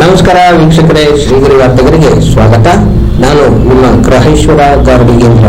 ನಮಸ್ಕಾರ ವೀಕ್ಷಕರೇ ಶ್ರೀಗಿರಿ ವಾರ್ತೆಗರಿಗೆ ಸ್ವಾಗತ. ನಾನು ನಿಮ್ಮ ಗ್ರಹೇಶ್ವರ ಗಾರ್ಡಿಗೇಂದ್ರ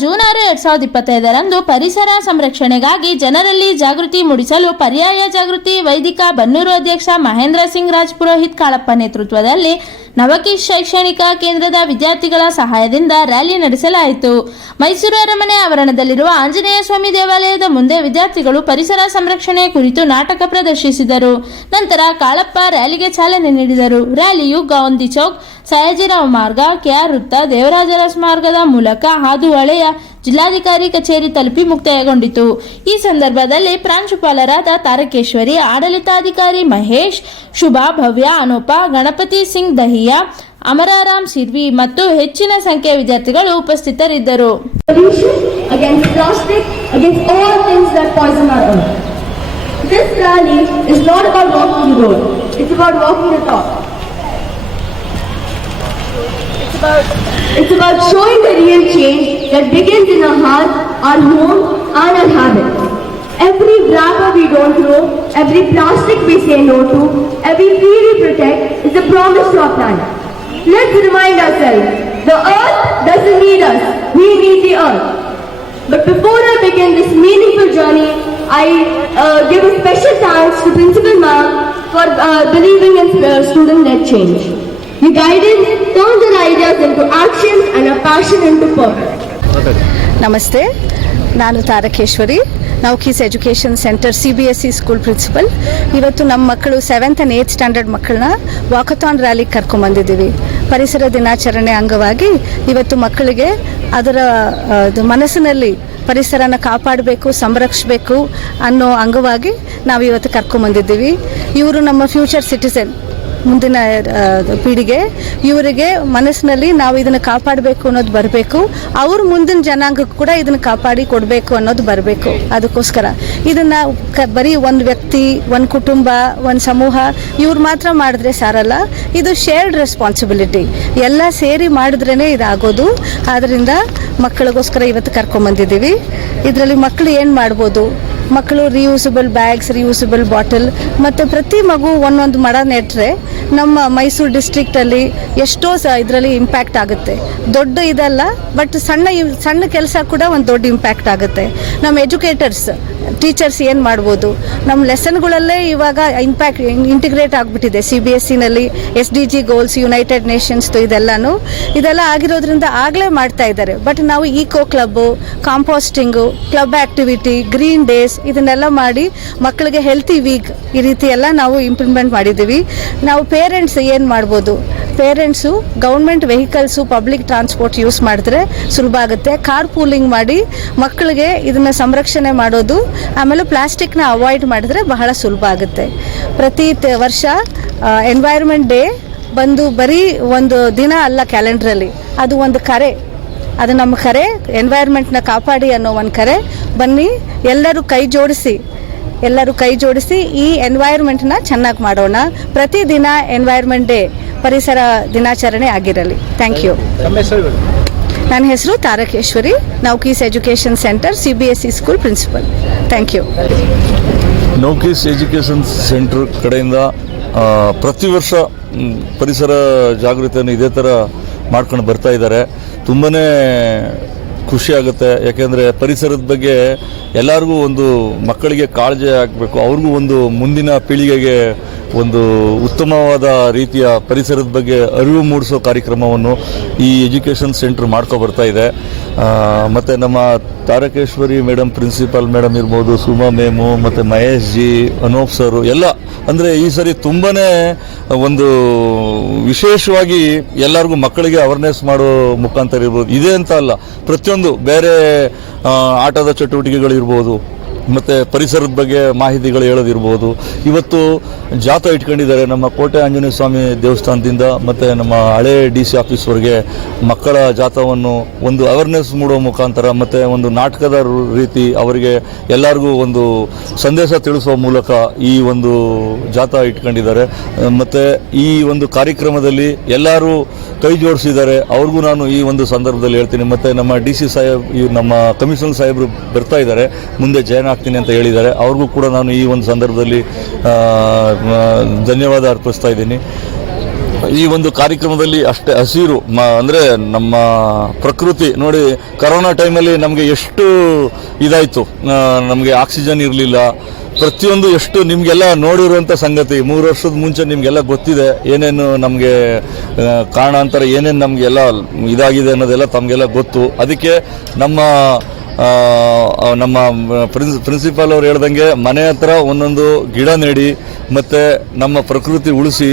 ಜೂನ್ ಆರು, ಎರಡ್ ಸಾವಿರದ ಇಪ್ಪತ್ತೈದರಂದು ಪರಿಸರ ಸಂರಕ್ಷಣೆಗಾಗಿ ಜನರಲ್ಲಿ ಜಾಗೃತಿ ಮೂಡಿಸಲು ಪರ್ಯಾಯ ಜಾಗೃತಿ ವೈದಿಕ ಬನ್ನೂರು ಅಧ್ಯಕ್ಷ ಮಹೇಂದ್ರ ಸಿಂಗ್ ರಾಜ್ ಪುರೋಹಿತ್ ಕಾಳಪ್ಪ ನೇತೃತ್ವದಲ್ಲಿ ನವಕೀಶ್ ಶೈಕ್ಷಣಿಕ ಕೇಂದ್ರದ ವಿದ್ಯಾರ್ಥಿಗಳ ಸಹಾಯದಿಂದ ರ್ಯಾಲಿ ನಡೆಸಲಾಯಿತು. ಮೈಸೂರು ಅರಮನೆ ಆವರಣದಲ್ಲಿರುವ ಆಂಜನೇಯ ಸ್ವಾಮಿ ದೇವಾಲಯದ ಮುಂದೆ ವಿದ್ಯಾರ್ಥಿಗಳು ಪರಿಸರ ಸಂರಕ್ಷಣೆ ಕುರಿತು ನಾಟಕ ಪ್ರದರ್ಶಿಸಿದರು. ನಂತರ ಕಾಳಪ್ಪ ರ್ಯಾಲಿಗೆ ಚಾಲನೆ ನೀಡಿದರು. ರ್ಯಾಲಿಯು ಗಾಂಧಿ ಚೌಕ್ ಸಯಾಜಿರಾವ್ ಮಾರ್ಗ, ಕೆಆರ್ ವೃತ್ತ ದೇವರಾಜರಸ್ ಮಾರ್ಗದ ಮೂಲಕ ಹಾದು ಹಳೆಯ ಜಿಲ್ಲಾಧಿಕಾರಿ ಕಚೇರಿ ತಲುಪಿ ಮುಕ್ತಾಯಗೊಂಡಿತು. ಈ ಸಂದರ್ಭದಲ್ಲಿ ಪ್ರಾಂಶುಪಾಲರಾದ ತಾರಕೇಶ್ವರಿ, ಆಡಳಿತಾಧಿಕಾರಿ ಮಹೇಶ್, ಶುಭಾ ಭವ್ಯ, ಅನೂಪ, ಗಣಪತಿ ಸಿಂಗ್ ದಹಿಯಾ, ಅಮರಾರಾಮ್ ಸಿರ್ವಿ ಮತ್ತು ಹೆಚ್ಚಿನ ಸಂಖ್ಯೆಯ ವಿದ್ಯಾರ್ಥಿಗಳು ಉಪಸ್ಥಿತರಿದ್ದರು. It's about walking the talk. About, it's about showing the real change that begins in our heart, our home, and our habits. Every wrapper we don't throw, every plastic we say no to, every tree we protect is a promise to our planet. Let's remind ourselves, the earth doesn't need us, we need the earth. But before I begin this meaningful journey, I uh, give a special thanks to Principal Ma'am for uh, believing in uh, student-led change. Your guided, turned their ideas into action and a passion into purpose. ನಮಸ್ತೆ ನಾನು Tarakeshwari Navkis Keys education centre C B S E school principal ಇವತ್ತು ನಮ್ಮ ಮಕ್ಕಳು seventh and eighth standard ಮಕ್ಕಳನ್ನ walkathon rally ಕರ್ಕೊಂಬಂದಿದ್ದೀವಿ. ಪರಿಸರ ದಿನಾಚರಣೆ ಅಂಗವಾಗಿ ಇವತ್ತು ಮಕ್ಕಳಿಗೆ ಅದರ ಮನಸ್ಸಿನಲ್ಲಿ ಪರಿಸರನ ಕಾಪಾಡಬೇಕು ಸಂರಕ್ಷಿಸಬೇಕು ಅನ್ನೋ ಅಂಗವಾಗಿ ನಾವು ಇವತ್ತು ಕರ್ಕೊಂಬಂದಿದ್ದೀವಿ. ಇವರು ನಮ್ಮ ಫ್ಯೂಚರ್ ಸಿಟಿಸನ್ ಮುಂದಿನ ಪೀಳಿಗೆ, ಇವರಿಗೆ ಮನಸ್ಸಿನಲ್ಲಿ ನಾವು ಇದನ್ನು ಕಾಪಾಡಬೇಕು ಅನ್ನೋದು ಬರಬೇಕು. ಅವ್ರ ಮುಂದಿನ ಜನಾಂಗಕ್ಕೂ ಕೂಡ ಇದನ್ನು ಕಾಪಾಡಿ ಕೊಡಬೇಕು ಅನ್ನೋದು ಬರಬೇಕು. ಅದಕ್ಕೋಸ್ಕರ ಇದನ್ನು ಬರೀ ಒಂದು ವ್ಯಕ್ತಿ, ಒಂದು ಕುಟುಂಬ, ಒಂದು ಸಮೂಹ, ಇವ್ರು ಮಾತ್ರ ಮಾಡಿದ್ರೆ ಸಾರಲ್ಲ. ಇದು ಶೇರ್ಡ್ ರೆಸ್ಪಾನ್ಸಿಬಿಲಿಟಿ ಎಲ್ಲ ಸೇರಿ ಮಾಡಿದ್ರೇ ಇದಾಗೋದು. ಆದ್ದರಿಂದ ಮಕ್ಕಳಿಗೋಸ್ಕರ ಇವತ್ತು ಕರ್ಕೊಂಬಂದಿದ್ದೀವಿ. ಇದರಲ್ಲಿ ಮಕ್ಕಳು ಏನು ಮಾಡ್ಬೋದು? ಮಕ್ಕಳು ರಿಯೂಸಬಲ್ ಬ್ಯಾಗ್ಸ್ ರಿಯೂಸಬಲ್ ಬಾಟಲ್ ಮತ್ತು ಪ್ರತಿ ಮಗು ಒಂದೊಂದು ಮಡ ನೆಟ್ಟರೆ ನಮ್ಮ ಮೈಸೂರು ಡಿಸ್ಟ್ರಿಕ್ಟಲ್ಲಿ ಎಷ್ಟೋ ಸ ಇದರಲ್ಲಿ ಇಂಪ್ಯಾಕ್ಟ್ ಆಗುತ್ತೆ. ದೊಡ್ಡ ಇದಲ್ಲ ಬಟ್ ಸಣ್ಣ ಸಣ್ಣ ಕೆಲಸ ಕೂಡ ಒಂದು ದೊಡ್ಡ ಇಂಪ್ಯಾಕ್ಟ್ ಆಗುತ್ತೆ. ನಮ್ಮ ಎಜುಕೇಟರ್ಸ್ ಟೀಚರ್ಸ್ ಏನು ಮಾಡ್ಬೋದು? ನಮ್ಮ ಲೆಸನ್ಗಳಲ್ಲೇ ಇವಾಗ ಇಂಪ್ಯಾಕ್ಟ್ ಇಂಟಿಗ್ರೇಟ್ ಆಗಿಬಿಟ್ಟಿದೆ C B S ಸಿನಲ್ಲಿ S D G goals United ನೇಷನ್ಸ್ದು ಇದೆಲ್ಲಾನು. ಇದೆಲ್ಲ ಆಗಿರೋದ್ರಿಂದ ಆಗಲೇ ಮಾಡ್ತಾ ಇದ್ದಾರೆ. ಬಟ್ ನಾವು eco club composting club activity green days ಇದನ್ನೆಲ್ಲ ಮಾಡಿ ಮಕ್ಕಳಿಗೆ ಹೆಲ್ತಿ ವೀಕ್ ಈ ರೀತಿ ಎಲ್ಲ ನಾವು ಇಂಪ್ಲಿಮೆಂಟ್ ಮಾಡಿದ್ದೀವಿ. ನಾವು ಪೇರೆಂಟ್ಸ್ ಏನು ಮಾಡ್ಬೋದು? Parents government vehicles public transport use ಮಾಡಿದ್ರೆ ಸುಲಭ ಆಗುತ್ತೆ. ಕಾರ್ ಪೂಲಿಂಗ್ ಮಾಡಿ ಮಕ್ಕಳಿಗೆ ಇದನ್ನು ಸಂರಕ್ಷಣೆ ಮಾಡೋದು ಆಮೇಲೆ ಪ್ಲಾಸ್ಟಿಕ್ನ ಅವಾಯ್ಡ್ ಮಾಡಿದ್ರೆ ಬಹಳ ಸುಲಭ ಆಗುತ್ತೆ. ಪ್ರತಿ ವರ್ಷ ಎನ್ವೈರ್ಮೆಂಟ್ ಡೇ ಬಂದು ಬರೀ ಒಂದು ದಿನ ಅಲ್ಲ ಕ್ಯಾಲೆಂಡ್ರಲ್ಲಿ, ಅದು ಒಂದು ಕರೆ. ಅದು ನಮ್ಮ ಕರೆ ಎನ್ವೈರ್ಮೆಂಟ್ನ ಕಾಪಾಡಿ ಅನ್ನೋ ಒಂದು ಕರೆ. ಬನ್ನಿ, ಎಲ್ಲರೂ ಕೈ ಜೋಡಿಸಿ, ಎಲ್ಲರೂ ಕೈ ಜೋಡಿಸಿ ಈ ಎನ್ವೈರ್ಮೆಂಟ್ನ ಚೆನ್ನಾಗಿ ಮಾಡೋಣ. ಪ್ರತಿದಿನ ಎನ್ವೈರ್ಮೆಂಟ್ ಡೇ ಪರಿಸರ ದಿನಾಚರಣೆ ಆಗಿರಲಿ. ಥ್ಯಾಂಕ್ ಯು ನನ್ನ ಹೆಸರು Tarakeshwari, Navkis keys education centre C B S E school principal thank you Naukees education centre ಕಡೆಯಿಂದ ಪ್ರತಿ ವರ್ಷ ಪರಿಸರ ಜಾಗೃತಿಯನ್ನು ಇದೇ ಥರ ಮಾಡ್ಕೊಂಡು ಬರ್ತಾ ಇದ್ದಾರೆ. ತುಂಬಾ ಖುಷಿ ಆಗುತ್ತೆ. ಯಾಕೆಂದರೆ ಪರಿಸರದ ಬಗ್ಗೆ ಎಲ್ಲರಿಗೂ ಒಂದು ಮಕ್ಕಳಿಗೆ ಕಾಳಜಿ ಆಗಬೇಕು. ಅವ್ರಿಗೂ ಒಂದು ಮುಂದಿನ ಪೀಳಿಗೆಗೆ ಒಂದು ಉತ್ತಮವಾದ ರೀತಿಯ ಪರಿಸರದ ಬಗ್ಗೆ ಅರಿವು ಮೂಡಿಸೋ ಕಾರ್ಯಕ್ರಮವನ್ನು ಈ ಎಜುಕೇಷನ್ ಸೆಂಟರ್ ಮಾಡ್ಕೊ ಬರ್ತಾ ಇದೆ. ಮತ್ತು ನಮ್ಮ ತಾರಕೇಶ್ವರಿ ಮೇಡಮ್ ಪ್ರಿನ್ಸಿಪಾಲ್ ಮೇಡಮ್ ಇರ್ಬೋದು, ಸುಮಾ ಮೇಮು, ಮತ್ತು ಮಹೇಶ್ ಜಿ, ಅನೂಪ್ ಸರು ಎಲ್ಲ. ಅಂದರೆ ಈ ಸರಿ ತುಂಬಾ ಒಂದು ವಿಶೇಷವಾಗಿ ಎಲ್ಲರಿಗೂ ಮಕ್ಕಳಿಗೆ ಅವೇರ್ನೆಸ್ ಮಾಡೋ ಮುಖಾಂತರ ಇರ್ಬೋದು. ಇದೆ ಅಂತ ಅಲ್ಲ, ಪ್ರತಿಯೊಂದು ಬೇರೆ ಆಟದ ಚಟುವಟಿಕೆಗಳಿರ್ಬೋದು ಮತ್ತು ಪರಿಸರದ ಬಗ್ಗೆ ಮಾಹಿತಿಗಳು ಹೇಳೋದಿರ್ಬೋದು. ಇವತ್ತು ಜಾಥಾ ಇಟ್ಕೊಂಡಿದ್ದಾರೆ ನಮ್ಮ ಕೋಟೆ ಆಂಜನೇಯ ಸ್ವಾಮಿ ದೇವಸ್ಥಾನದಿಂದ ಮತ್ತು ನಮ್ಮ ಹಳೆ ಡಿ ಸಿ ಆಫೀಸ್ವರೆಗೆ ಮಕ್ಕಳ ಜಾಥಾವನ್ನು ಒಂದು ಅವೇರ್ನೆಸ್ ಮೂಡೋ ಮುಖಾಂತರ ಮತ್ತು ಒಂದು ನಾಟಕದ ರೀತಿ ಅವರಿಗೆ ಎಲ್ಲರಿಗೂ ಒಂದು ಸಂದೇಶ ತಿಳಿಸುವ ಮೂಲಕ ಈ ಒಂದು ಜಾಥಾ ಇಟ್ಕೊಂಡಿದ್ದಾರೆ. ಮತ್ತು ಈ ಒಂದು ಕಾರ್ಯಕ್ರಮದಲ್ಲಿ ಎಲ್ಲರೂ ಕೈ ಜೋಡಿಸಿದ್ದಾರೆ. ಅವ್ರಿಗೂ ನಾನು ಈ ಒಂದು ಸಂದರ್ಭದಲ್ಲಿ ಹೇಳ್ತೀನಿ. ಮತ್ತು ನಮ್ಮ ಡಿ ಸಿ ಸಾಹೇಬ್ ನಮ್ಮ ಕಮಿಷನರ್ ಸಾಹೇಬರು ಬರ್ತಾ ಇದ್ದಾರೆ. ಮುಂದೆ ಜಾಯ್ನ್ ಆಗ್ತೀನಿ ಅಂತ ಹೇಳಿದ್ದಾರೆ. ಅವ್ರಿಗೂ ಕೂಡ ನಾನು ಈ ಒಂದು ಸಂದರ್ಭದಲ್ಲಿ ಧನ್ಯವಾದ ಅರ್ಪಿಸ್ತಾ ಇದ್ದೀನಿ. ಈ ಒಂದು ಕಾರ್ಯಕ್ರಮದಲ್ಲಿ ಅಷ್ಟೇ ಹಸಿರು, ಮ, ಅಂದರೆ ನಮ್ಮ ಪ್ರಕೃತಿ, ನೋಡಿ, ಕರೋನಾ ಟೈಮಲ್ಲಿ ನಮಗೆ ಎಷ್ಟು ಇದಾಯಿತು. ನಮಗೆ ಆಕ್ಸಿಜನ್ ಇರಲಿಲ್ಲ. ಪ್ರತಿಯೊಂದು ಎಷ್ಟು ನಿಮಗೆಲ್ಲ ನೋಡಿರುವಂಥ ಸಂಗತಿ, ಮೂರು ವರ್ಷದ ಮುಂಚೆ ನಿಮಗೆಲ್ಲ ಗೊತ್ತಿದೆ. ಏನೇನು ನಮಗೆ ಕಾರಣಾಂತರ, ಏನೇನು ನಮಗೆಲ್ಲ ಇದಾಗಿದೆ ಅನ್ನೋದೆಲ್ಲ ತಮಗೆಲ್ಲ ಗೊತ್ತು. ಅದಕ್ಕೆ ನಮ್ಮ ನಮ್ಮ ಪ್ರಿನ್ಸ್, ಪ್ರಿನ್ಸಿಪಾಲ್ ಅವ್ರು ಹೇಳ್ದಂಗೆ ಮನೆ ಹತ್ರ ಒಂದೊಂದು ಗಿಡ ನೆಡಿ, ಮತ್ತು ನಮ್ಮ ಪ್ರಕೃತಿ ಉಳಿಸಿ.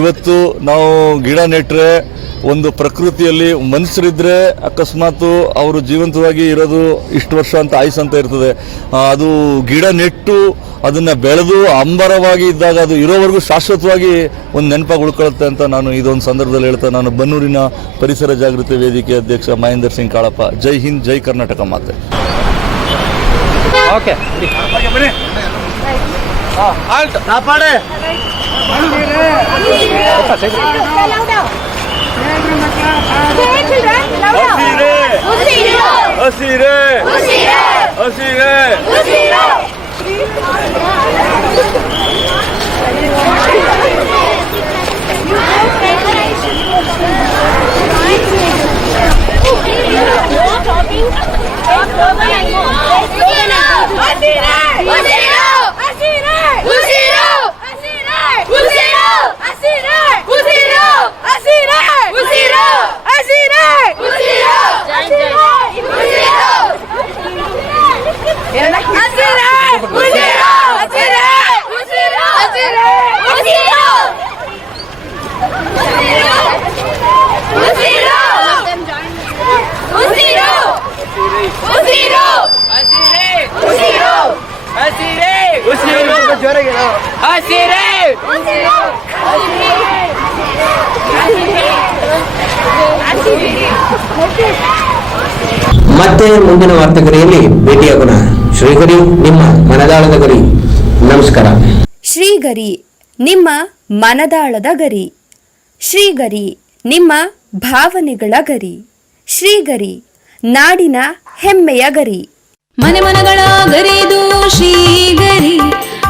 ಇವತ್ತು ನಾವು ಗಿಡ ನೆಟ್ಟರೆ ಒಂದು ಪ್ರಕೃತಿಯಲ್ಲಿ ಮನುಷ್ಯರಿದ್ದರೆ ಅಕಸ್ಮಾತು ಅವರು ಜೀವಂತವಾಗಿ ಇರೋದು ಇಷ್ಟು ವರ್ಷ ಅಂತ ಆಯುಸ್ ಅಂತ ಇರ್ತದೆ. ಅದು ಗಿಡ ನೆಟ್ಟು ಅದನ್ನು ಬೆಳೆದು ಅಂಬರವಾಗಿ ಇದ್ದಾಗ ಅದು ಇರೋವರೆಗೂ ಶಾಶ್ವತವಾಗಿ ಒಂದು ನೆನಪಾಗಿ ಉಳ್ಕೊಳ್ಳುತ್ತೆ ಅಂತ ನಾನು ಇದೊಂದು ಸಂದರ್ಭದಲ್ಲಿ ಹೇಳ್ತಾ ನಾನು ಬನ್ನೂರಿನ ಪರಿಸರ ಜಾಗೃತಿ ವೇದಿಕೆ ಅಧ್ಯಕ್ಷ ಮಹೇಂದರ್ ಸಿಂಗ್ ಕಾಳಪ್ಪ. ಜೈ ಹಿಂದ್, ಜೈ ಕರ್ನಾಟಕ ಮಾತೆ. ಹಸಿರೇ ಹಸಿರೇ ಮತ್ತೆ ಮುಂದಿನ ವಾರ್ತೆಗರಿಯಲ್ಲಿ ಭೇಟಿಯಾಗೋಣ. ಶ್ರೀಗರಿ ನಿಮ್ಮ ಮನದಾಳದ ಗರಿ. ನಮಸ್ಕಾರ. ಶ್ರೀಗರಿ ನಿಮ್ಮ ಮನದಾಳದ ಗರಿ. ಶ್ರೀಗರಿ ನಿಮ್ಮ ಭಾವನೆಗಳ ಗರಿ. ಶ್ರೀಗರಿ ನಾಡಿನ ಹೆಮ್ಮೆಯ ಗರಿ. ಮನೆ ಮನಗಳ ಗರಿದು ಶ್ರೀಗರಿ.